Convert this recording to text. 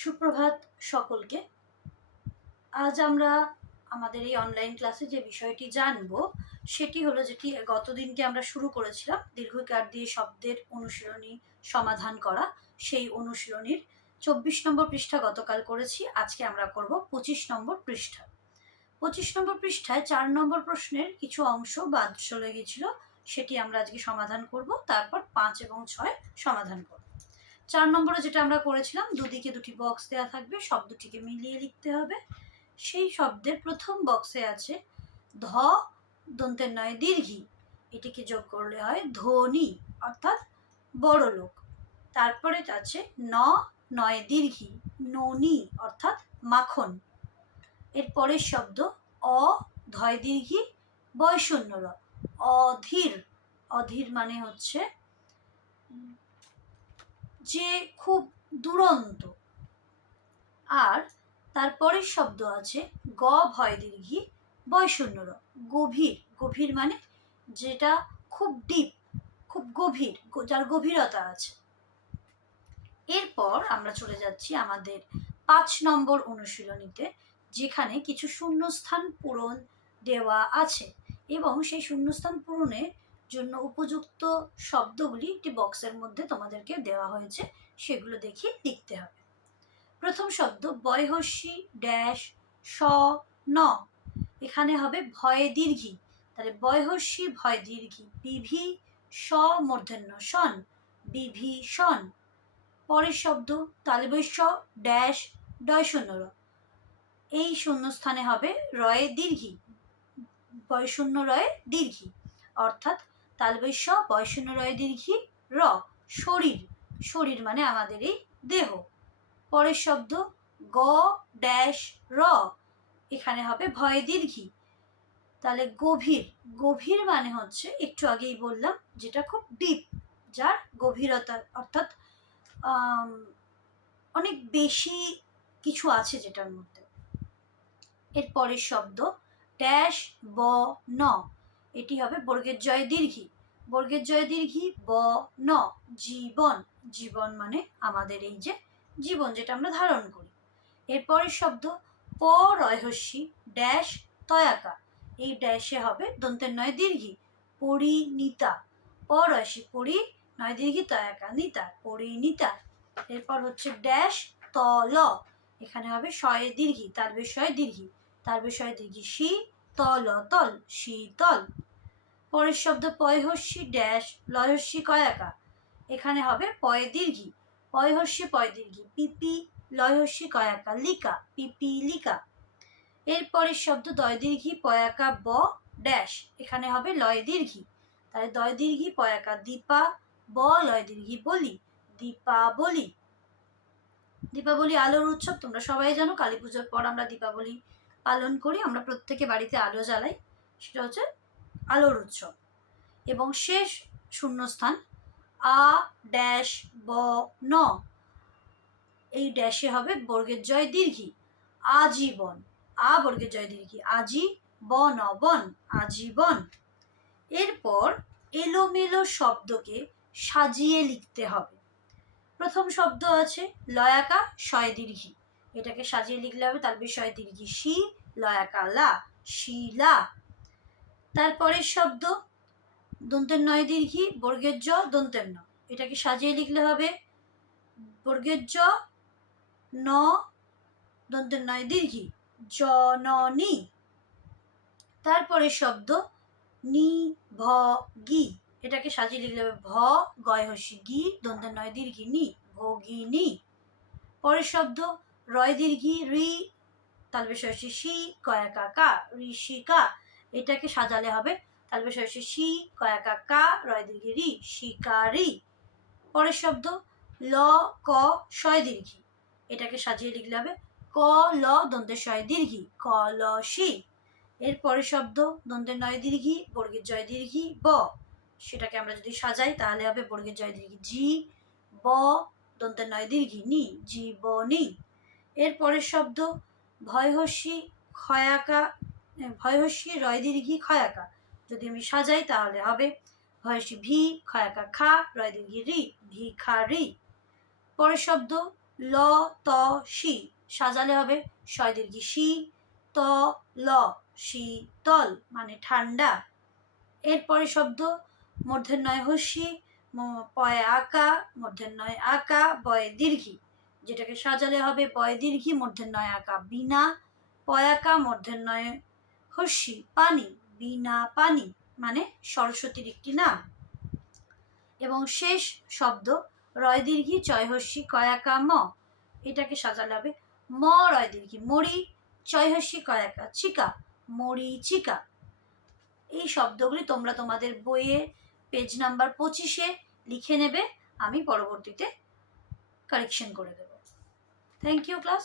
সুপ্রভাত সকলকে। আজ আমরা আমাদের এই অনলাইন ক্লাসে যে বিষয়টি জানব সেটি হলো যেটি গতদিনকে আমরা শুরু করেছিলাম দীর্ঘিকার দিয়ে শব্দের অনুশীলনী সমাধান করা। সেই অনুশীলনীর 24 নম্বর পৃষ্ঠা গতকাল করেছি, আজকে আমরা করব 25 নম্বর পৃষ্ঠা। 25 নম্বর পৃষ্ঠায় 4 নম্বর প্রশ্নের কিছু অংশ বাদ চলে গেছিল, সেটি আমরা আজকে সমাধান করব, তারপর 5 এবং 6 সমাধান করব। 4 নম্বরে যেটা আমরা করেছিলাম, দুদিকে দুটি বক্স দেওয়া থাকবে, শব্দটিকে মিলিয়ে লিখতে হবে। সেই শব্দের প্রথম বক্সে আছে ধ দন্তের নয় দীর্ঘী, এটিকে যোগ করলে হয় ধনী অর্থাৎ বড় লোক। তারপরে আছে নয় দীর্ঘী ননি অর্থাৎ মাখন। এর পরের শব্দ ধয় দীর্ঘী বয়শূন্য র অধীর। অধীর মানে হচ্ছে যে খুব দুরন্ত। আর তারপরের শব্দ আছে ভয় দীর্ঘী বয়শূন্য র গভীর। গভীর মানে যেটা খুব ডিপ, খুব গভীর, যার গভীরতা আছে। এরপর আমরা চলে যাচ্ছি আমাদের 5 নম্বর অনুশীলনীতে, যেখানে কিছু শূন্যস্থান পূরণ দেওয়া আছে এবং সেই শূন্যস্থান পূরণের জন্য উপযুক্ত শব্দগুলি একটি বক্সের মধ্যে তোমাদেরকে দেওয়া হয়েছে, সেগুলো দেখে লিখতে হবে। প্রথম শব্দ বয়হস্যি ড্যাশ স ন, এখানে হবে ভয়ে দীর্ঘী, তাহলে বয়হস্যি ভয় দীর্ঘী বিভি স মূর্ধন্য শন বিভীষণ। পরের শব্দ তালবস্য ড্যাশ ডয়শূন্য র, এই শূন্যস্থানে হবে রয়ে দীর্ঘী বয়শূন্য রয়ে দীর্ঘী, অর্থাৎ তালবস্য বয়শূন্য রয়ে দীর্ঘী র শরীর। শরীর মানে আমাদের এই দেহ। পরের শব্দ গ ড্যাশ র, এখানে হবে ভয় দীর্ঘী, তাহলে গভীর। গভীর মানে হচ্ছে একটু আগেই বললাম যেটা খুব ডিপ, যার গভীরতা অর্থাৎ অনেক বেশি কিছু আছে যেটার মধ্যে। এর পরের শব্দ ড্যাশ ব ন, এটি হবে বর্গের জয় দীর্ঘী। বর্গের জয় দীর্ঘী ব ন জীবন। জীবন মানে আমাদের এই যে জীবন, যেটা আমরা ধারণ করি। এরপরের শব্দ প রয়হস্যি ড্যাশ তয়াকা, এই ড্যাশে হবে দন্তের নয় দীর্ঘী পরিণীতা। প রয়সী পরি নয় দীর্ঘী তয়াকা নিতা পরিণীতা। এরপর হচ্ছে ড্যাশ তল, এখানে হবে শয়ে দীর্ঘী তার বিষয়ে দীর্ঘী তার বিষয়ে দীর্ঘী শি তল তল শীতল। পরের শব্দ পয়হস্যি ড্যাশ লয়হস্যি কয়াকা, এখানে হবে পয় দীর্ঘী পয়হস্যি পয় দীর্ঘী পিপি লয়হস্যি কয়াকা লিকা পিপিলিকা। এরপরের শব্দ দয় দীর্ঘী পয়াকা ব ড্যাশ, এখানে হবে লয় দীর্ঘী, তাহলে দয় দীর্ঘী পয়াকা দীপা ব লয় দীর্ঘী বলি দীপাবলি। দীপাবলি আলোর উৎসব, তোমরা সবাই জানো কালী পুজোর পর আমরা দীপাবলি পালন করি, আমরা প্রত্যেকে বাড়িতে আলো জ্বালাই, সেটা হচ্ছে আলোর উৎসব। এবং শেষ শূন্যস্থান আ ড্যাশ ব ন, এই ড্যাশে হবে বর্গের জয় দীর্ঘী আজীবন। আ বর্গের জয় দীর্ঘী আজি বন বন আজীবন। এরপর এলোমেলো শব্দকে সাজিয়ে লিখতে হবে। প্রথম শব্দ আছে লয়াকা শয় দীর্ঘী, এটাকে সাজিয়ে লিখলে হবে তার বিষয় দীর্ঘী শি লয়াকা লা শিলা। তারপরের শব্দ দন্তের নয় দীর্ঘী বর্গের জ দন্তের ন, এটাকে সাজিয়ে লিখলে হবে বর্গের জ ন দন্তের নয় দীর্ঘী জননী। তারপরের শব্দ নি ভ গি, এটাকে সাজিয়ে লিখলে হবে ভ গয়হস্যি গি দন্তের নয় দীর্ঘী নি ভগিনী। পরের শব্দ রয় দীর্ঘী রি তালবেশস্যি শি কয়াকা কা ঋষিকা, এটাকে সাজালে হবে তালবেশস্যি শি কয়াকা কা রয় দীর্ঘী রি শিকারি। পরের শব্দ ল ক শয় দীর্ঘী, এটাকে সাজিয়ে লিখলে হবে ক ল দন্তের শয় দীর্ঘী কলসি। এর পরের শব্দ দন্তের নয় দীর্ঘী বর্গের জয় দীর্ঘী ব, সেটাকে আমরা যদি সাজাই তাহলে হবে বর্গের জয় দীর্ঘী জি ব দন্তের নয় দীর্ঘী নি জীবনী। এর পরের শব্দ ভয়হস্যি ক্ষয়াকা ভয়হস্যি রয় দীর্ঘী ক্ষয়াকা, যদি আমি সাজাই তাহলে হবে ভয়হস্যি ভি ক্ষয়াকা খা রয় দীর্ঘী রি ভিখারি। পরের শব্দ ল ত শি সাজালে হবে শয় দীর্ঘী শি ত ল শীতল মানে ঠান্ডা। এরপরে শব্দ মূর্ধন্যয় হস্যি পয়ে আকা মূর্ধন্যয় আকা বয়ে দীর্ঘী, যেটাকে সাজালে হবে বয়ে দীর্ঘী মূর্ধন্যয় আকা বিনা পয়াকা মূর্ধন্যয় হস্যি পানি বিনা পানি মানে সরস্বতীর একটি নাম। এবং শেষ শব্দ রয় দীর্ঘী চয় হস্যি কয়াকা ম, এটাকে সাজালে হবে ম রয় দীর্ঘী মরি চয় হস্যি কয়াকা চিকা মরিচিকা। এই শব্দগুলি তোমরা তোমাদের বইয়ে পেজ নাম্বার 25-এ লিখে নেবে, আমি পরবর্তীতে কারেকশন করে দেব। Thank you class.